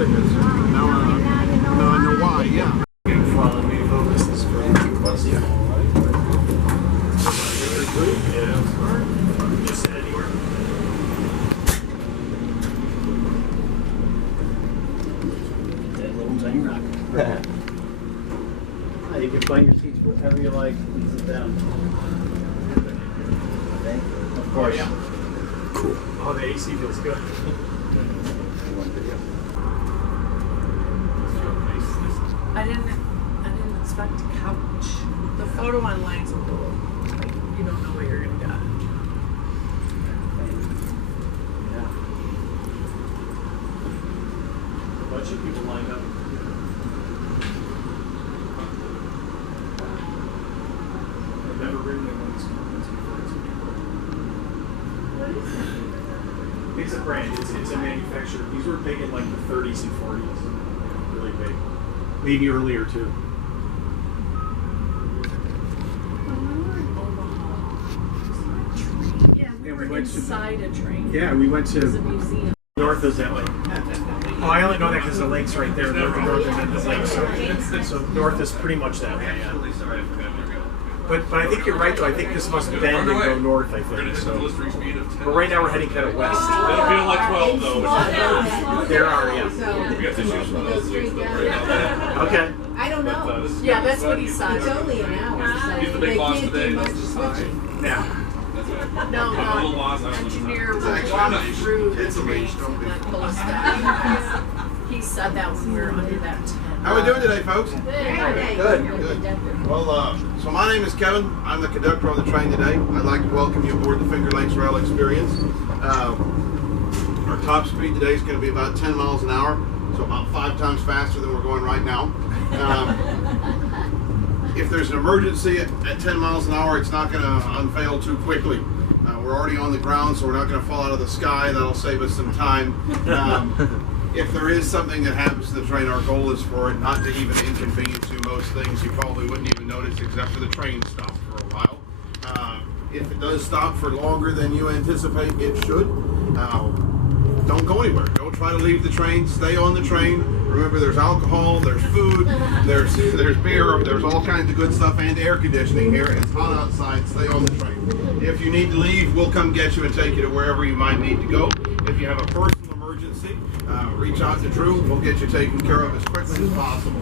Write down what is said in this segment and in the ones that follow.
tickets. Now I know why, yeah. Follow me, focus this for yeah. Yeah. Just anywhere. That little tiny rock. You can find your seats wherever you like. Sit down. Of course. Yeah. Cool. Oh, the AC feels good. I didn't expect a couch. The photo online is a little like you don't know what you're gonna get. Yeah. A bunch of people lined up. I've never ridden in one of these conferences before. It's beautiful. It's a brand. It's a manufacturer. These were big in like the 30s and 40s. Really big. Maybe earlier too. Yeah, we were inside a train. Yeah, we went It was a to museum. North is that way. Oh, I only know that because the lake's right there. North and then the lake. So north is pretty much that way. Yeah. But I think you're right though. I think this must bend and go north. I think so. But right now we're heading kind of west. It'll feel like 12 though. There are yeah. We got to choose from those things though right now. Okay. I don't know. This is Yeah, that's what he said. It's only an hour, so He's the they big boss can't today. do much That's just fine. switching. Yeah. That's it. No, I'm a little lost. the I don't know. engineer will It's walk actually through the It's a trains leash, don't and be- then pull us down. He said that when we were under that tent. How we doing today, folks? Good. Good. Well, so my name is Kevin. I'm the conductor on the train today. I'd like to welcome you aboard the Finger Lakes Rail Experience. Our top speed today is going to be about 10 miles an hour, so about 5 times faster than we're going right now. If there's an emergency at 10 miles an hour, it's not going to unveil too quickly. We're already on the ground, so we're not going to fall out of the sky. That'll save us some time. If there is something that happens to the train, our goal is for it not to even inconvenience you. Most things you probably wouldn't even notice except for the train stopped for a while. If it does stop for longer than you anticipate it should, don't go anywhere. Don't try to leave the train. Stay on the train. Remember, there's alcohol, there's food, there's beer, there's all kinds of good stuff, and air conditioning here. It's hot outside. Stay on the train. If you need to leave, we'll come get you and take you to wherever you might need to go. If you have a personal emergency, reach out to Drew. We'll get you taken care of as quickly as possible.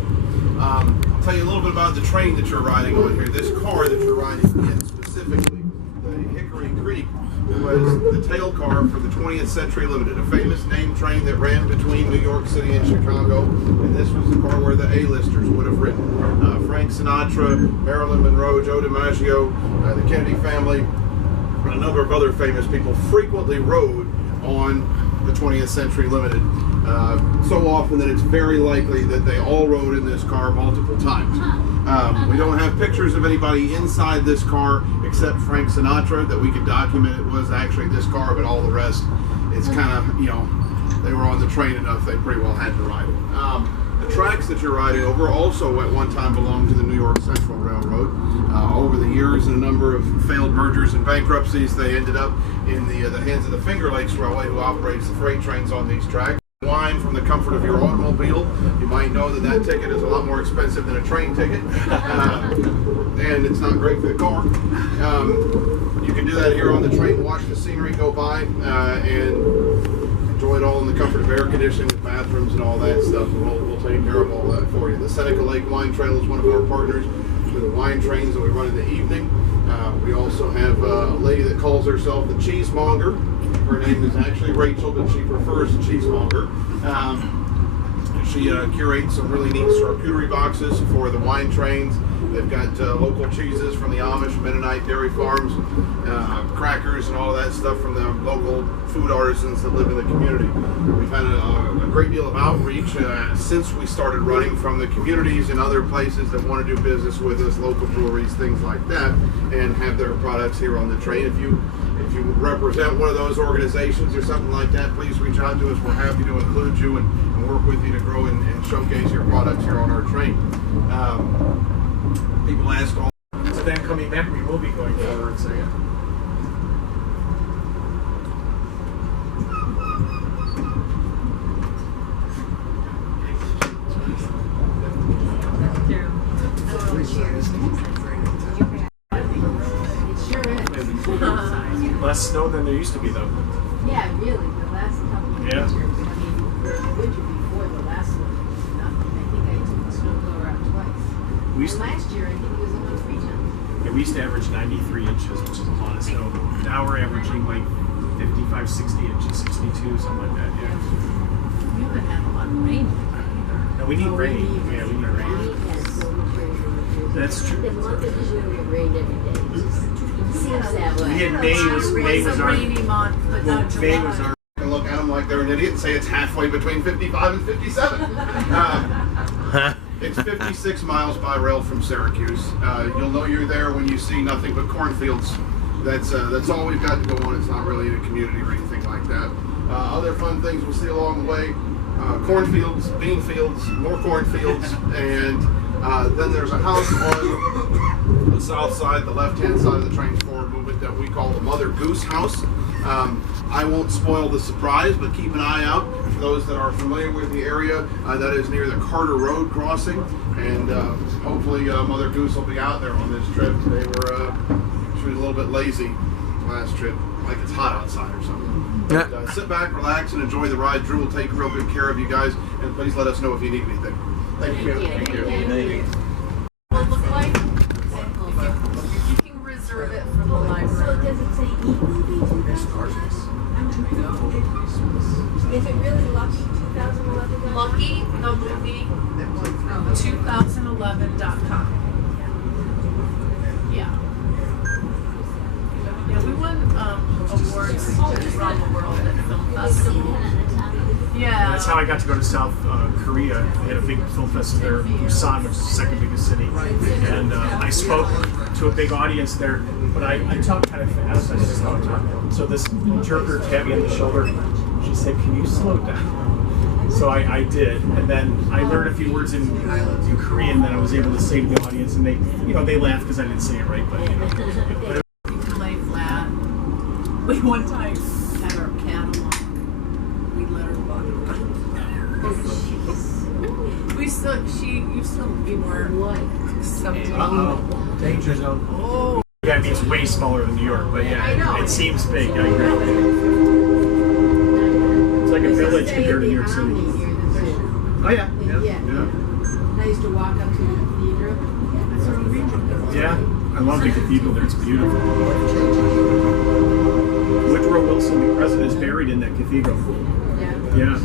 I'll tell you a little bit about the train that you're riding on here. This car that you're riding in specifically, the Hickory was the tail car for the 20th Century Limited, a famous name train that ran between New York City and Chicago. And this was the car where the A-listers would have ridden. Frank Sinatra, Marilyn Monroe, Joe DiMaggio, the Kennedy family, and a number of other famous people frequently rode on the 20th Century Limited. So often that it's very likely that they all rode in this car multiple times. We don't have pictures of anybody inside this car except Frank Sinatra that we could document it was actually this car, but all the rest, it's kind of, they were on the train enough, they pretty well had to ride it. The tracks that you're riding over also at one time belonged to the New York Central Railroad. Over the years and a number of failed mergers and bankruptcies, they ended up in the hands of the Finger Lakes Railway, who operates the freight trains on these tracks. Wine from the comfort of your automobile. You might know that ticket is a lot more expensive than a train ticket, and it's not great for the car. You can do that here on the train, watch the scenery go by, and enjoy it all in the comfort of air conditioning, the bathrooms, and all that stuff. We'll take care of all that for you. The Seneca Lake Wine Trail is one of our partners for the wine trains that we run in the evening. We also have a lady that calls herself the Cheesemonger. Her name is actually Rachel, but she prefers Cheesemonger. She curates some really neat charcuterie boxes for the wine trains. They've got local cheeses from the Amish, Mennonite dairy farms, crackers and all that stuff from the local food artisans that live in the community. We've had a great deal of outreach since we started running from the communities and other places that want to do business with us, local breweries, things like that, and have their products here on the train. If you represent one of those organizations or something like that, please reach out to us. We're happy to include you and work with you to grow and showcase your products here on our train. People ask all. So then coming back, we will be going forward. So yeah. Less snow than there used to be, though. Yeah, really, the last couple of Yeah. years. I mean, the winter before the last one, nothing. I think I took the snow blower out twice. We used, And last year, I think it was only 3 times. yeah, we used to average 93 inches, which is a lot of snow. Now we're averaging like 55, 60 inches, 62, something like that. Yeah. We haven't had a lot of rain either. No, we need rain. Yeah, we need rain. That's true. The month of June, it rained every day. It seems that way. We had May was It's a our rainy month, but not July. May was our. And look at them like they're an idiot and say it's halfway between 55 and 57. It's 56 miles by rail from Syracuse. You'll know you're there when you see nothing but cornfields. That's all we've got to go on. It's not really a community or anything like that. Other fun things we'll see along the way: cornfields, bean fields, more cornfields, and then there's a house on the south side, the left-hand side of the train's forward movement that we call the Mother Goose House. I won't spoil the surprise, but keep an eye out for those that are familiar with the area. That is near the Carter Road crossing, and hopefully Mother Goose will be out there on this trip. She was a little bit lazy last trip, like it's hot outside or something. But, sit back, relax, and enjoy the ride. Drew will take real good care of you guys, and please let us know if you need anything. Thank you. Thank you. Will look like you can reserve it from the So library. does it say e-movie 2011? Is it really Lucky 2011? Lucky the movie 2011.com. Yeah. Yeah, we won awards around the world at film festival. Yeah. That's how I got to go to South Korea. They had a big film festival there, Busan, which is the second biggest city. And I spoke to a big audience there, but I talked kind of fast. I just talked. So this jerker tapped me on the shoulder. She said, "Can you slow down?" So I did, and then I learned a few words in Korean that I was able to say to the audience, and they laughed because I didn't say it right, but but We can lay flat. We one time had our cat along. We let her walk around. You still be more accepting. danger zone. Oh. Yeah, I mean it's way smaller than New York, but I know. yeah, it seems big. I agree. It's like a village compared to New York City. Oh yeah, I used to walk up to the cathedral. yeah. I love the cathedral there. It's beautiful. Woodrow Wilson, the president, is buried in that cathedral. Yeah. Yeah.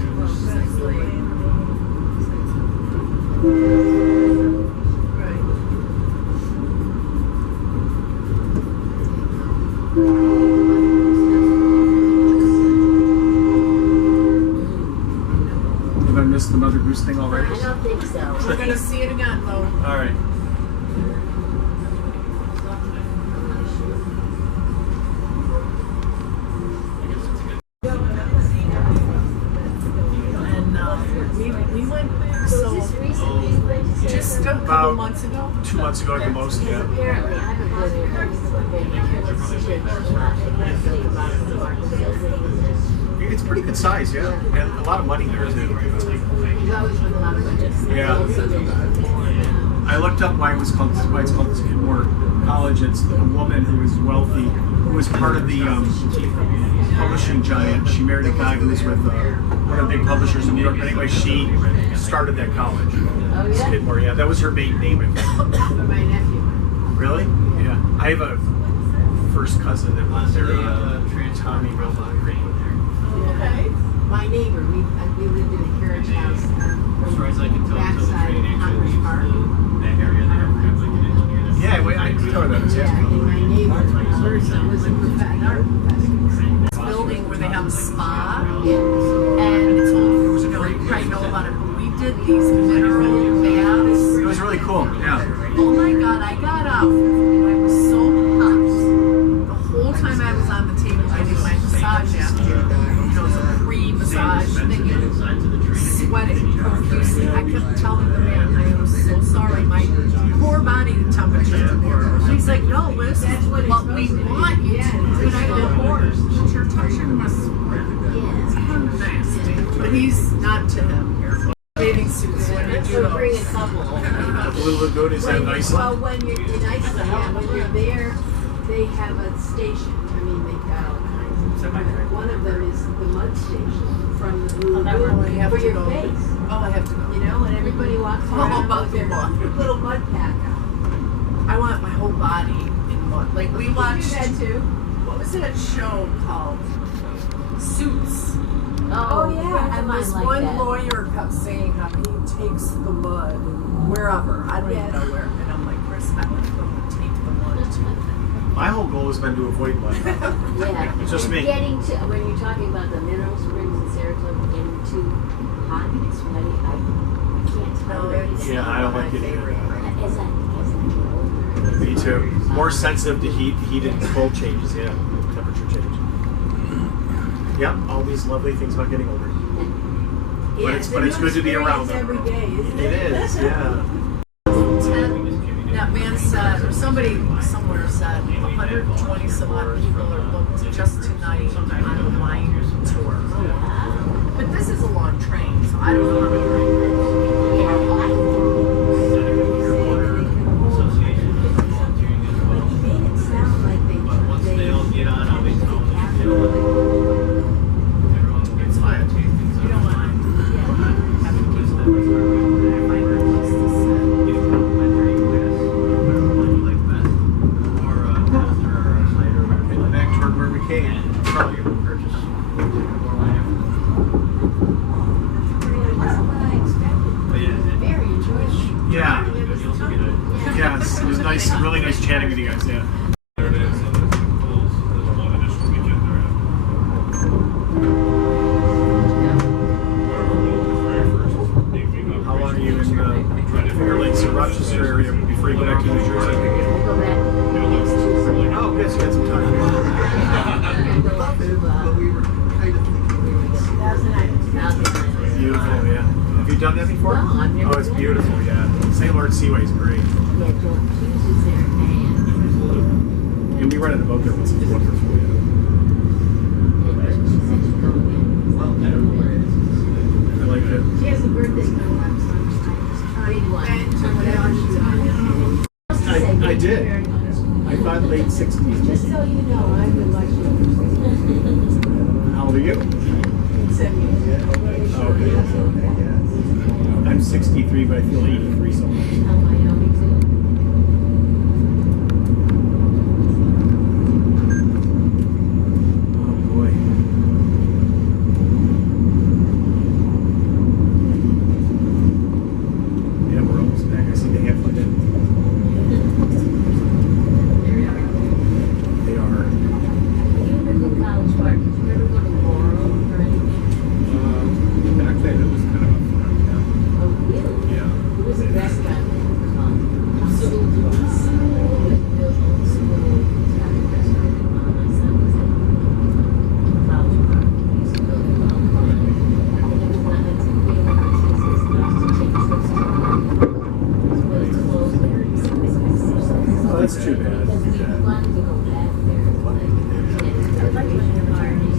Have I missed the Mother Goose thing already? I don't think so. We're gonna see it again though. All right. And we went So is this recently? just a couple About months ago. 2 months ago at the most, yeah. Apparently, I haven't been there. It's pretty good size, yeah. And a lot of money there, too. You always with a lot of money. Yeah. I looked up why it's called Skidmore College. It's a woman who was wealthy, who was part of the publishing giant. She married a guy who was with one of the big publishers in New York. But anyway, she started that college. Oh, yeah? Skidmore, yeah. That was her maiden name, I think. For my nephew. Really? Yeah. I have a first cousin that was there, Tommy Green. Okay. My neighbor, we lived in a carriage house As far as I can tell, until the backside train of Congress actually Park. that area there, have like an engineer that's Yeah, wait, I know that. Yeah, and my neighbor was a professor. Building where they have a spa. Yeah. And it's all, you know, you probably know about it, but we did these mineral baths. It was really cool, yeah. Oh my god, I got up and I was so hot. The whole time I was on the table, I did my massage after. You know, the pre-massage thing, inside to the train. sweating profusely. I kept telling the man, I am so sorry, my poor body temperature. He's like, no, Liz, what we want you to do. And I go, more. You're touching my sweat. It's kind of nasty. But he's not to him. Bathing suits, what do you do? So bring a couple. The Blue Lagoon is that nice. Well, when you're in Iceland, yeah, when you're there, they have a station. I mean, they've got all kinds of. One of them is the mud station from the Oh, I lagoon have for to your go. face. Oh, I have to go. You know, and everybody walks around with their little mud pack on. I want my whole body in mud. Like we You watched. do that too? What was that show called? Suits. Oh, yeah. And this one lawyer kept saying how he takes the mud wherever. I don't even know where. And I'm like, Chris, I want to go and take the mud too. My whole goal has been to avoid mud. Yeah. It's just And me. Getting to, when you're talking about the mineral springs in Saratoga, getting too hot and sweaty, I can't tell. Yeah, I don't like it either. As I get older. Me too. More sensitive to heat and cold changes, yeah. Temperature change. Yep, all these lovely things about getting older. But it's good to be around them. Every day, isn't It is, yeah. That man said, or somebody somewhere said, 120 some odd people are booked just tonight on a wine tour. But this is a long train, so I don't know how many. He made it sound like Once they all get on, I'll be It's fine. You don't want Heading back toward where we came. Probably your purchase. very enjoyable. Yeah. Yes, it was nice, really nice chatting with you guys, yeah. There it is. And there's one additional weekend there. How long are you in the Finger Lakes or Rochester area before you go back to New Jersey? We'll go back next Tuesday. Oh, good, so you got some time. And go up to, Mountain Beautiful, yeah. Have you done that before? No, I've never Oh, it's been. beautiful, yeah. St. Lawrence Seaway is great. Yeah, Joe Hughes is there, and And we rented a boat there once. It's wonderful, yeah. she said she'd go again. I like it. She has a birthday coming up, so I'm just trying to vent or whatever she's on. I did. I thought late 60s. Just so you know, I've been watching. How old are you? Oh, okay. I'm 63, but I feel 83 sometimes. Oh, Wyoming too. Oh, boy. Yeah, we're almost back. I see the half of it. They are. You ever go to College Park? Did you ever go to Laurel or anything? Actually, it was kind of a fun. Oh, really? Yeah. There was a restaurant there called Sewell Jones. Italian restaurant. My son was at College Park. He used to go there all the time. I think it was one that's in Green Mountain, Texas. They used to take trips to but it's closed there. Oh, that's too bad. Because we wanted to go back there. And it's like a party.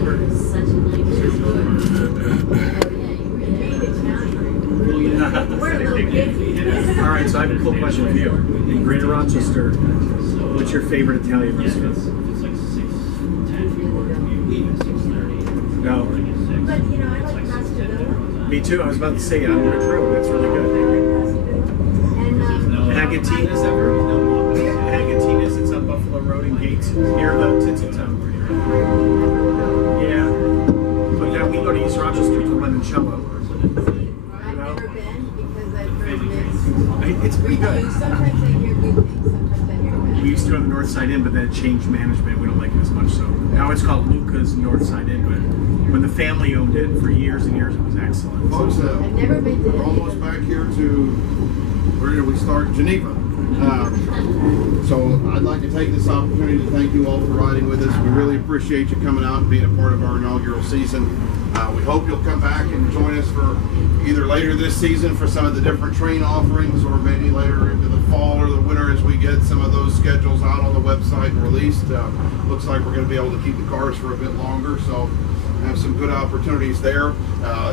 It was such a nice resort. Oh, yeah, you really We're a little busy. All right, so I have a cool question for you. In Greater Rochester, what's your favorite Italian restaurant? It's like 6:10, even 6:30. No. But, you know, I like pasta though. Me too. I was about to say it on Ridge Road. That's really good. And, Hagatina's ever? Hagatina's, it's on Buffalo Road in Gates, near the Tinseltown. Yeah. But then we go to East Rochester to Limoncello. I've never been because I've heard mixed It's pretty good. reviews. Sometimes I hear good things, sometimes I hear bad. We used to have the North Side Inn, but then it changed management. We don't like it as much. So now it's called Luca's North Side Inn. But when the family owned it for years and years, it was excellent. Folks, I've never been to we're almost back here to, where did we start? Geneva. So I'd like to take this opportunity to thank you all for riding with us. We really appreciate you coming out and being a part of our inaugural season. We hope you'll come back and join us for either later this season for some of the different train offerings, or maybe later into the fall or the winter as we get some of those schedules out on the website and released. Looks like we're going to be able to keep the cars for a bit longer, so have some good opportunities there.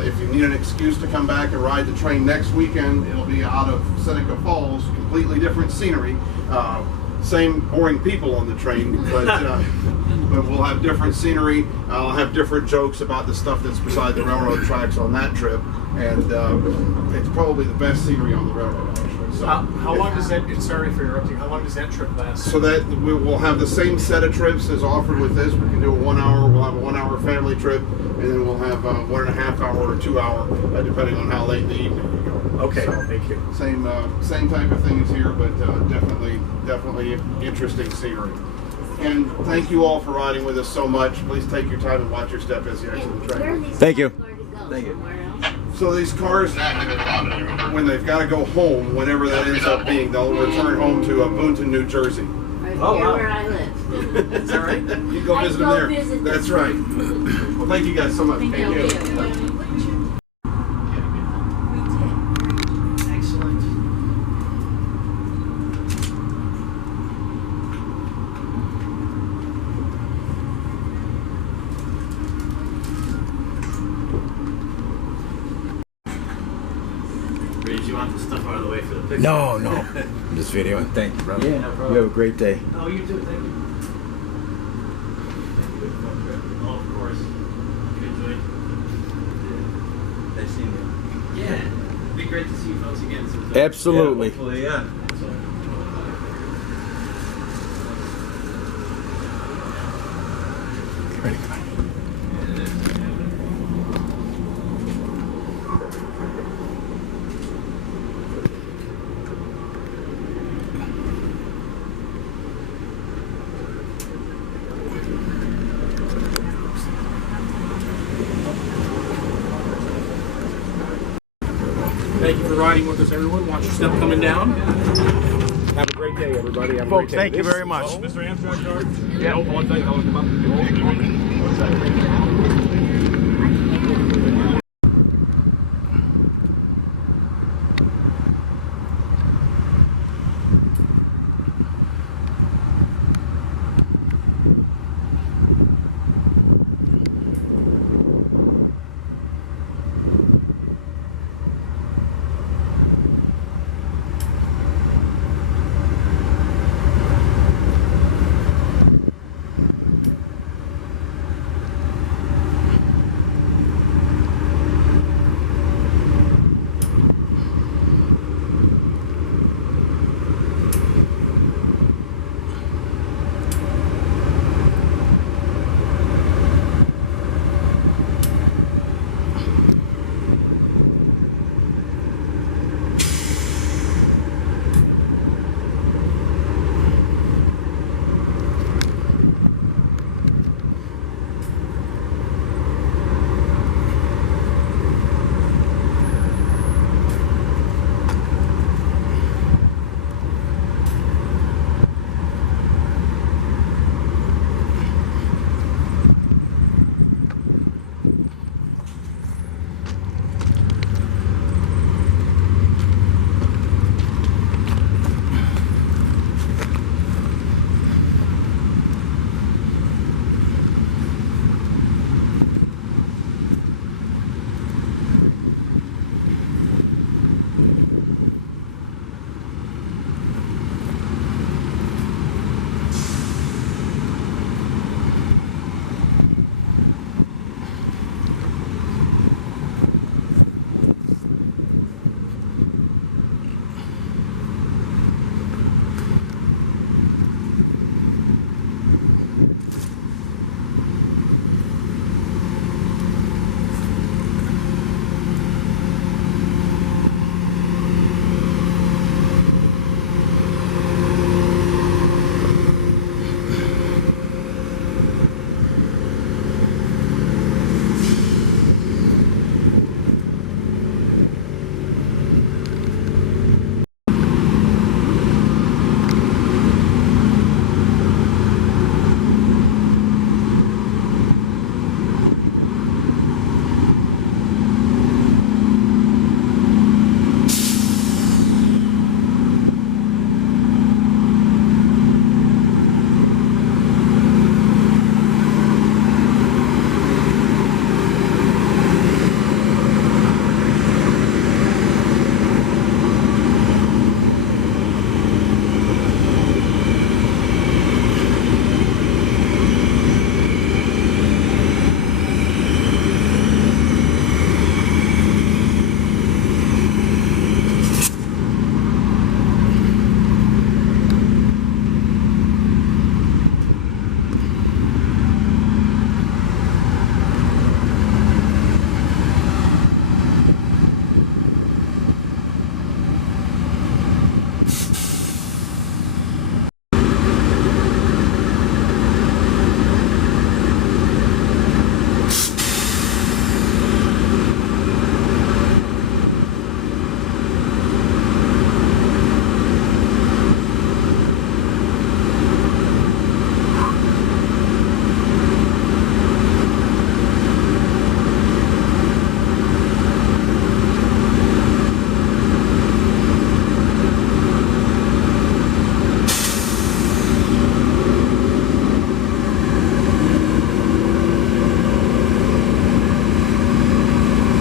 If you need an excuse to come back and ride the train next weekend, it'll be out of Seneca Falls, completely different scenery. same boring people on the train, but we'll have different scenery. I'll have different jokes about the stuff that's beside the railroad tracks on that trip, and it's probably the best scenery on the railroad, actually. So how long does that? Sorry for interrupting. How long does that trip last? So that we will have the same set of trips as offered with this. We can do a 1 hour. We'll have a 1 hour family trip, and then we'll have a 1.5 hour or 2 hour, depending on how late in the evening we go. Okay, So, thank you. same type of thing as here, but definitely interesting scenery. And thank you all for riding with us so much. Please take your time and watch your step as you exit the train. Thank you. Thank you. So these cars, when they've got to go home, whenever that ends up being, they'll return home to Boonton, New Jersey. Right Oh, here wow. where I live. Is that right? You go I visit go them there. visit That's them. right. Well, thank you guys so much. Thank you. Excellent. Did you want the stuff out of the way for the picture? No, no. I'm just videoing. Thank you, brother. Yeah, no problem. You have a great day. Oh, you too. Thank you. Thank you. Oh, of course. You enjoyed. Nice seeing you. Yeah. It'd be great to see you folks again soon. Absolutely. Hopefully, yeah. Thank you for riding with us, everyone. Watch your step coming down. Have a great day, everybody. Have a Folks, great day. thank you very much. Mr. Amtrak card? Yeah. Nope, one thing, I'll come up to you. What's that?